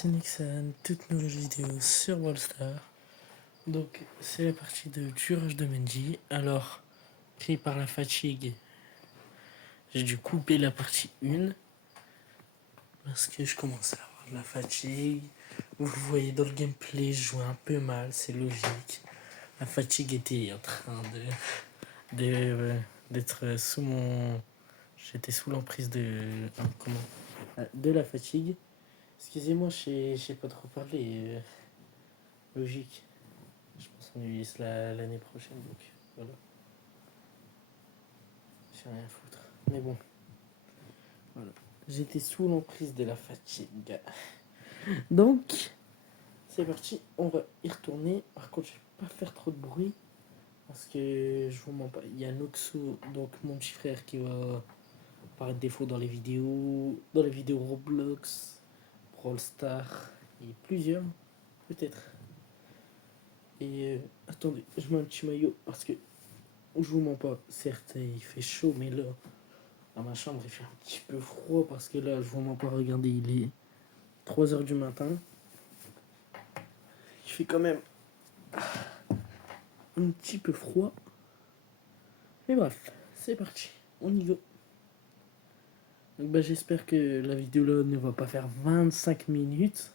C'est Nixon, toute nouvelle vidéo sur Wallstar. Donc c'est la partie de curage de Mendy. Alors, pris par la fatigue, j'ai dû couper la partie 1 parce que je commençais à avoir de la fatigue. Vous le voyez dans le gameplay, je jouais un peu mal, c'est logique. La fatigue était en train d'être sous mon... J'étais sous l'emprise de la fatigue. Excusez-moi, je sais pas trop parler. Logique. Je pense qu'on utilise l'année prochaine, donc voilà. J'ai rien à foutre. Mais bon, voilà. J'étais sous l'emprise de la fatigue. Donc, c'est parti, on va y retourner. Par contre, je vais pas faire trop de bruit. Parce que je vous mens pas. Il y a Noxo, donc mon petit frère, qui va apparaître des fois dans les vidéos. Dans les vidéos Roblox, Brawl Stars, et plusieurs, peut-être. Et attendez, je mets un petit maillot parce que je vous mens pas. Certes, il fait chaud, mais là, dans ma chambre, il fait un petit peu froid parce que là, je vous mens pas, regardez, il est 3 h du matin. Il fait quand même un petit peu froid. Mais bref, c'est parti, on y go. Donc bah, j'espère que la vidéo là ne va pas faire 25 minutes.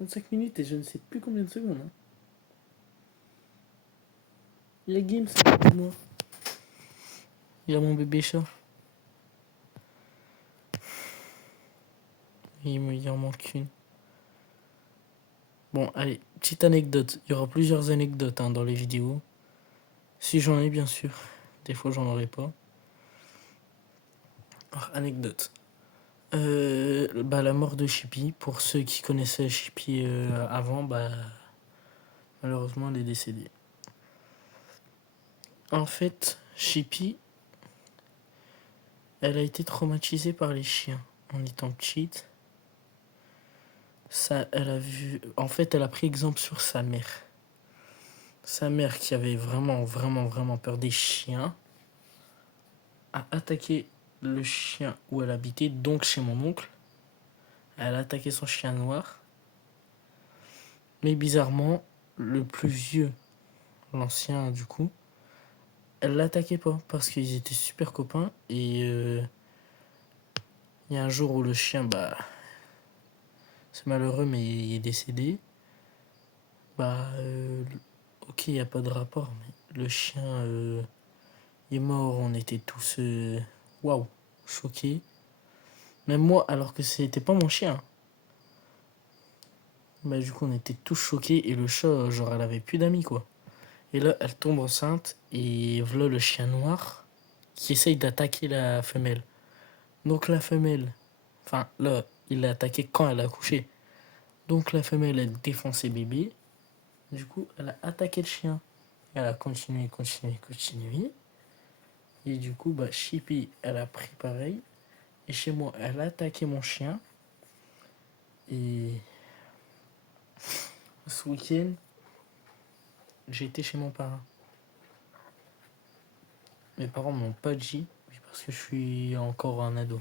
25 minutes et je ne sais plus combien de secondes. Hein. La game, c'est pour moi. Il y a mon bébé chat. Il en manque une. Bon, allez, petite anecdote. Il y aura plusieurs anecdotes dans les vidéos. Si j'en ai, bien sûr. Des fois, j'en aurai pas. Alors, anecdote. La mort de Chippy. Pour ceux qui connaissaient Chippy avant, malheureusement, elle est décédée. En fait, Chippy, elle a été traumatisée par les chiens en étant petite. Ça, elle a vu. En fait, elle a pris exemple sur sa mère. Sa mère, qui avait vraiment, vraiment, vraiment peur des chiens, a attaqué le chien où elle habitait, donc chez mon oncle. Elle a attaqué son chien noir. Mais bizarrement, le plus vieux, l'ancien du coup, elle l'attaquait pas parce qu'ils étaient super copains. Et il y a un jour où le chien, c'est malheureux, mais il est décédé. Ok, il n'y a pas de rapport, mais le chien est mort. On était tous waouh, choqués. Même moi, alors que c'était pas mon chien. Du coup, on était tous choqués et le chat, genre, elle avait plus d'amis quoi. Et là, elle tombe enceinte et voilà le chien noir qui essaye d'attaquer la femelle. Donc la femelle, enfin là, il l'a attaqué quand elle a accouché. Donc la femelle, elle défend ses bébés. Du coup, elle a attaqué le chien. Elle a continué. Et du coup, Chippy, elle a pris pareil. Et chez moi, elle a attaqué mon chien. Et ce week-end, j'ai été chez mon parrain. Mes parents m'ont pas dit, parce que je suis encore un ado.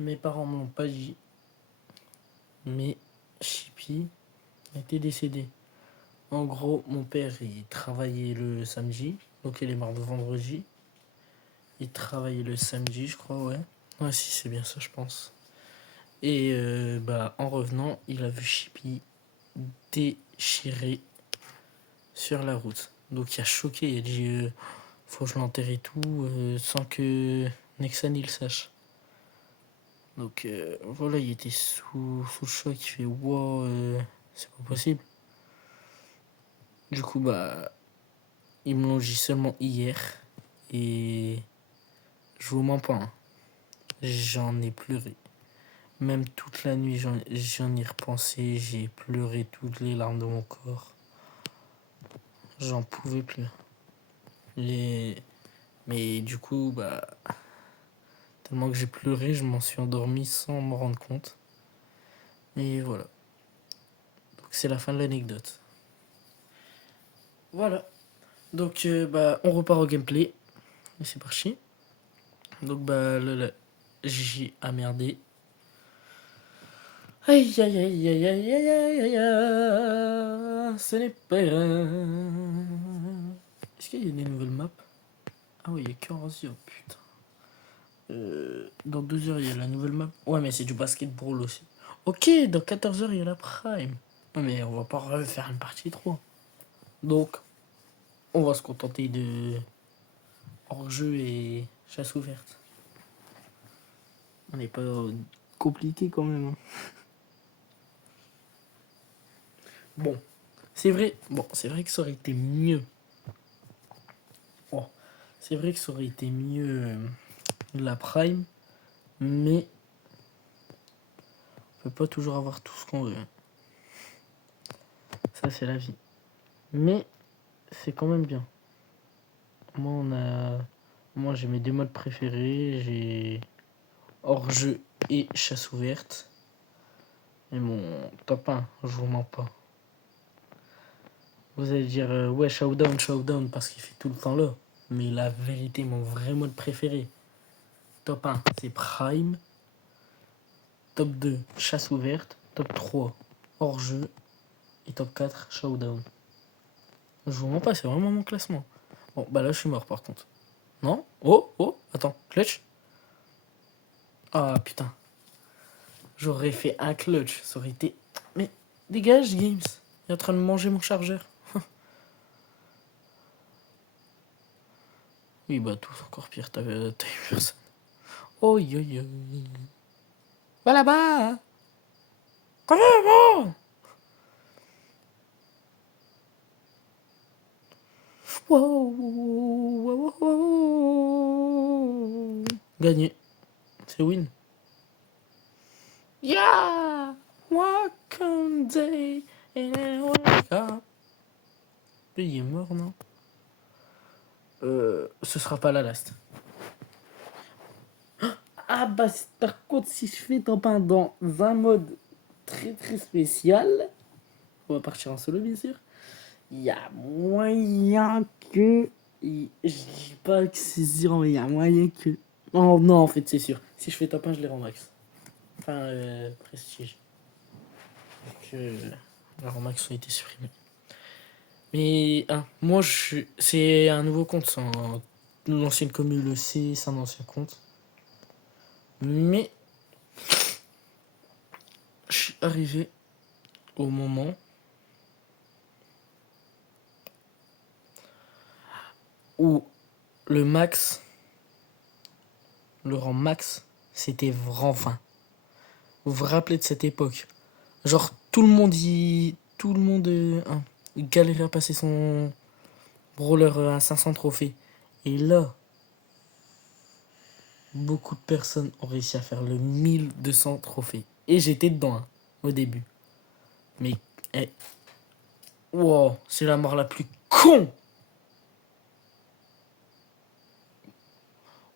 Mes parents m'ont pas dit, mais Chippy était décédé. En gros, mon père, il travaillait le samedi, donc il est mort le vendredi. Il travaillait le samedi, je crois, ouais. Ouais, si, c'est bien ça, je pense. Et en revenant, il a vu Chippy déchiré sur la route. Donc il a choqué, il a dit faut que je l'enterre et tout, sans que Nexan il sache. Donc voilà, il était sous le choc, il fait wow, c'est pas possible. Du coup, ils me l'ont dit seulement hier. Et je vous mens pas, hein. J'en ai pleuré. Même toute la nuit, j'en ai repensé. J'ai pleuré toutes les larmes de mon corps. J'en pouvais plus. Mais du coup, tellement que j'ai pleuré, je m'en suis endormi sans m'en rendre compte. Et voilà. Donc c'est la fin de l'anecdote. Voilà. Donc on repart au gameplay. Et c'est parti. Donc là, Gigi a merdé. Aïe aïe aïe aïe aïe aïe aïe aïe aïe. Ce n'est pas grave. Est-ce qu'il y a des nouvelles maps? Ah oui, il y a que Rosy, oh putain. Dans 2 heures, il y a la nouvelle map. Ouais, mais c'est du basketball aussi. Ok, dans 14 heures, il y a la prime. Ouais, mais on va pas refaire une partie 3. Donc, on va se contenter de hors-jeu et chasse ouverte. On n'est pas compliqué quand même. Hein. Bon, c'est vrai. Bon, c'est vrai que ça aurait été mieux. Oh, c'est vrai que ça aurait été mieux la prime, mais on peut pas toujours avoir tout ce qu'on veut. Ça, c'est la vie. Mais c'est quand même bien. Moi, j'ai mes 2 modes préférés. J'ai hors-jeu et chasse ouverte. Et mon top 1, je vous mens pas. Vous allez dire, ouais, Showdown, parce qu'il fait tout le temps là. Mais la vérité, mon vrai mode préféré, top 1, c'est Prime. Top 2, chasse ouverte. Top 3, hors-jeu. Et top 4, Showdown. Je vous mens pas, c'est vraiment mon classement. Bon, bah là, je suis mort par contre. Non? Oh, attends, clutch? Ah putain. J'aurais fait un clutch, ça aurait été... Mais dégage, Games. Il est en train de manger mon chargeur. Oui, bah tout encore pire, t'as eu personne. Oh, yo. Va là-bas. Comment? Wow. Gagné. C'est win. Yeah. One day and I wake up. Il est mort, non? Ce sera pas la last. Ah bah par contre si je fais top 1 dans un mode très très spécial, on va partir en solo bien sûr, il y a moyen que... Je dis pas que c'est sûr mais il y a moyen que... Oh non en fait c'est sûr, si je fais top 1 je les rends max. Enfin prestige. Donc les rangs max ont été supprimés. Mais moi c'est un nouveau compte, c'est l'ancienne commune le sait, c'est un ancien compte. Mais je suis arrivé au moment où le max, le rang max, c'était rang 20. Vous vous rappelez de cette époque? Genre tout le monde il galérait à passer son brawler à 500 trophées. Et là, beaucoup de personnes ont réussi à faire le 1200 trophées. Et j'étais dedans au début. Mais wow, c'est la mort la plus con.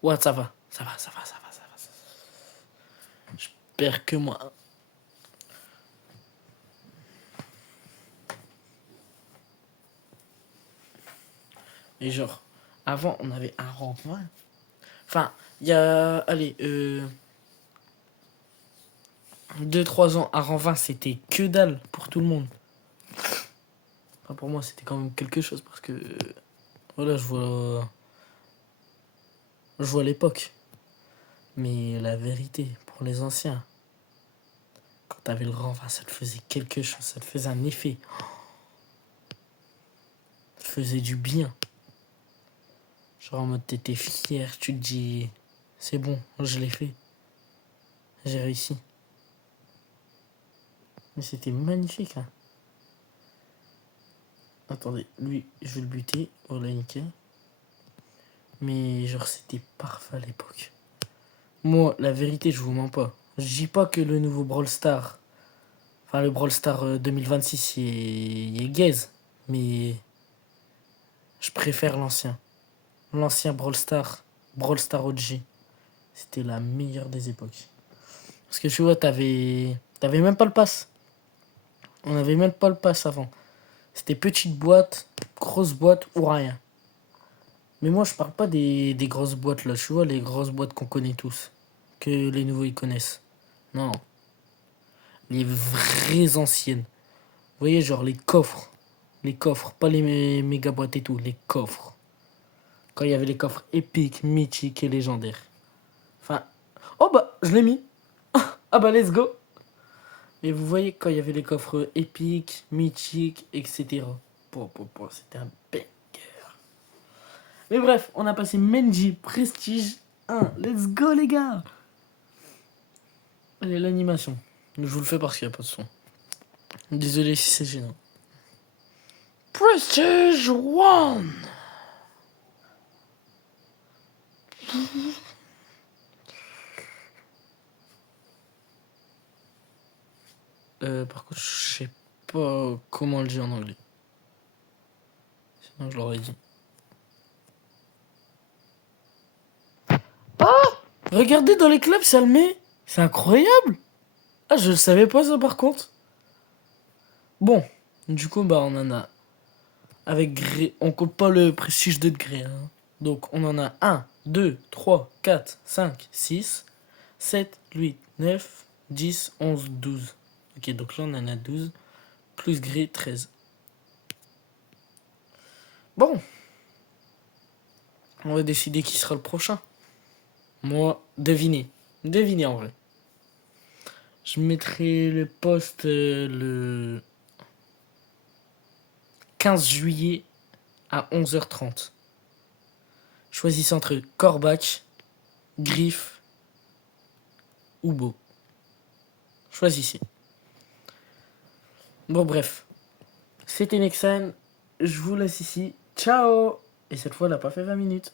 Ouais, ça va. Je perds que moi. Et genre, avant, on avait un rang 20. Enfin, il y a, allez, 2-3 ans, un rang 20, c'était que dalle pour tout le monde. Enfin, pour moi, c'était quand même quelque chose parce que, voilà, je vois l'époque. Mais la vérité, pour les anciens, quand t'avais le rang 20, ça te faisait quelque chose, ça te faisait un effet. Ça te faisait du bien. Genre en mode, t'étais fier, tu te dis, c'est bon, je l'ai fait. J'ai réussi. Mais c'était magnifique, hein. Attendez, lui, je vais le buter. Voilà, nickel. Mais genre, c'était parfait à l'époque. Moi, la vérité, je vous mens pas. Je dis pas que le nouveau Brawl Star, enfin le Brawl Star 2026, il est gaze. Mais je préfère l'ancien. L'ancien Brawl Star OG. C'était la meilleure des époques. Parce que tu vois, t'avais même pas le pass. On avait même pas le pass avant. C'était petite boîte, grosse boîte ou rien. Mais moi, je parle pas des grosses boîtes là. Tu vois, les grosses boîtes qu'on connaît tous. Que les nouveaux ils connaissent. Non. Les vraies anciennes. Vous voyez, genre les coffres. Les coffres, pas les méga boîtes et tout, les coffres. Quand il y avait les coffres épiques, mythiques et légendaires. Enfin. Oh bah, je l'ai mis. Ah bah, let's go. Et vous voyez, quand il y avait les coffres épiques, mythiques, etc. C'était un banger. Mais bref, on a passé Menji Prestige 1. Let's go, les gars. Allez, l'animation. Je vous le fais parce qu'il n'y a pas de son. Désolé si c'est gênant. Prestige 1. Par contre, je sais pas comment le dire en anglais. Sinon, je l'aurais dit. Ah! Regardez dans les clubs, ça le met. C'est incroyable. Ah, je le savais pas ça par contre. Bon, du coup, bah, on en a. Avec Grey, on compte pas le prestige de Grey. Hein. Donc, on en a 1, 2, 3, 4, 5, 6, 7, 8, 9, 10, 11, 12. Ok, donc là, on en a 12. Plus Grey, 13. Bon. On va décider qui sera le prochain. Moi, devinez. Devinez en vrai. Je mettrai le poste le 15 juillet à 11h30. Choisissez entre Corbac, Griff ou Beau. Choisissez. Bon, bref. C'était Nexan. Je vous laisse ici. Ciao! Et cette fois, elle n'a pas fait 20 minutes.